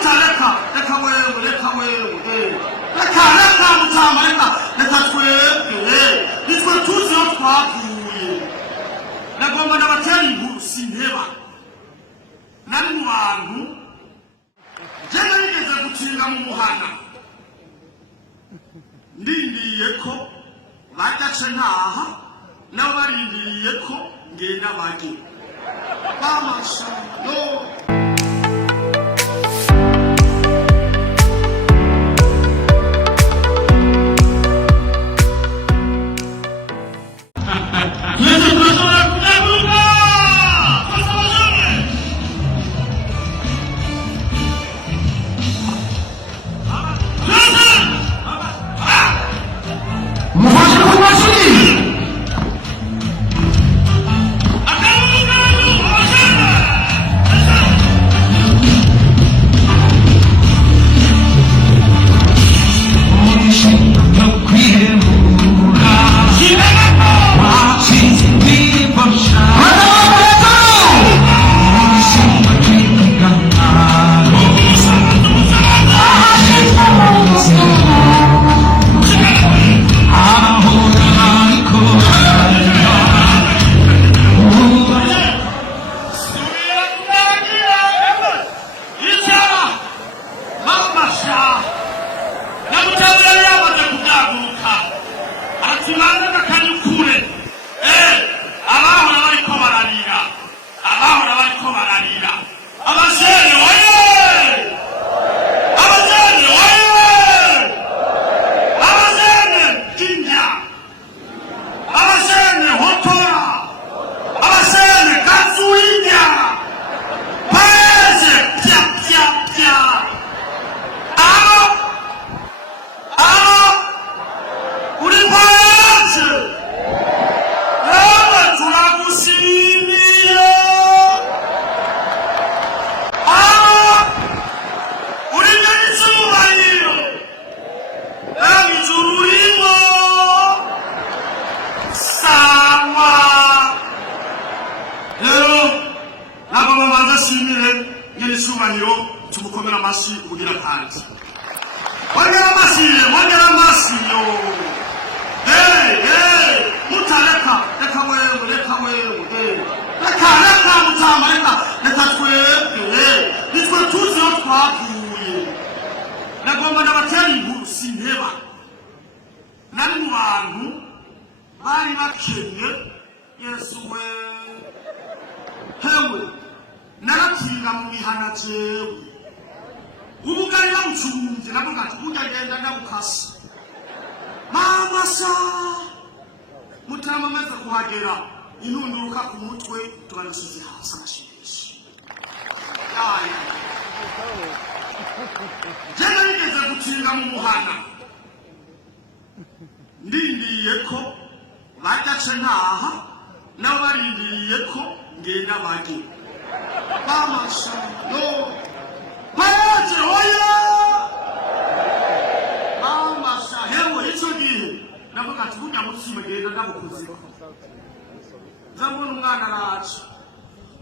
mutaleka reka wewe reka mutama reka twebwe nitwe tuzi aho twavuye nagomba n'abatera inkuru sinteba nari mu bantu jena nigeze gukinga mu muhana ndindiye ko bagace ntaha nabo barindiriye ko ngenda bage bamasha no tumukomera amashyi ubugira kandi wongera amashyi yo mutareka reka wewe reka mutama reka twebwe nitwe tuzi aho twavuye nagomba n'abatera inkuru sinteba nari mu bantu bari bakenye Yesu we hewe naratinga mu mihana jewe ubugari bamucunze navuga ati ujya genda ndabukase mama sa mutama maze kuhagera intunduruka ku mutwe tubanisize hasi amashishi jena nigeze gutinga mu muhana ndindiye ko bagace ntaha nabo barindiriye ko ngenda bage bamasha no baje hoya bamasha hewe ico gihe navuga ati burya mutsima genda ndabukuziko zambona umwana araje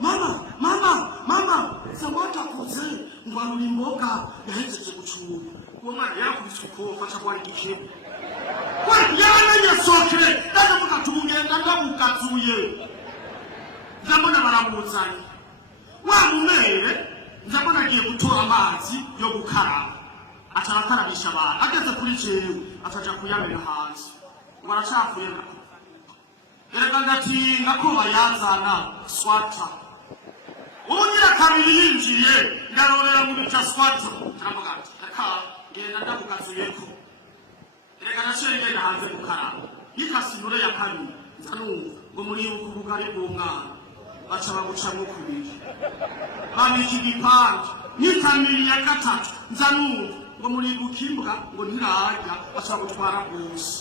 mama samota kuze ngwarura imboga yahejeje gucunga uwo mwana yakubise ukofa cyangwa igikebe yana yasokere ndavuga ati ugenda ndabukazuye zambona baramuzanye wa mumere nzabona agiye gutora amazi yo gukaraba atarakarabisha abantu ageze kuri jewe ataja kuyamena hanze ngo aracafuye nako erega ngatinga ko bayazana swata ubugira kabiri yinjiye ndarorera mu bica swata turavuga ati reka ngenda ndabukazuyeko erega nacyo ngenda hanze gukaraba nikasinure ya kabiri nzanumva ngo muribuka ubugari bw'umwana baca bagucamo kubiri babika igipande n'ikamiri ya gatatu nzanumva ngo muribuka imbwa ngo ntirarya baca bagutwara bwose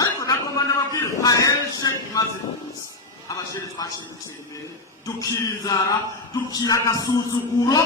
ariko nagomba n'ababwire baheshe imaze kuza abashere twaciye imbere dukira inzara dukira agasuzuguro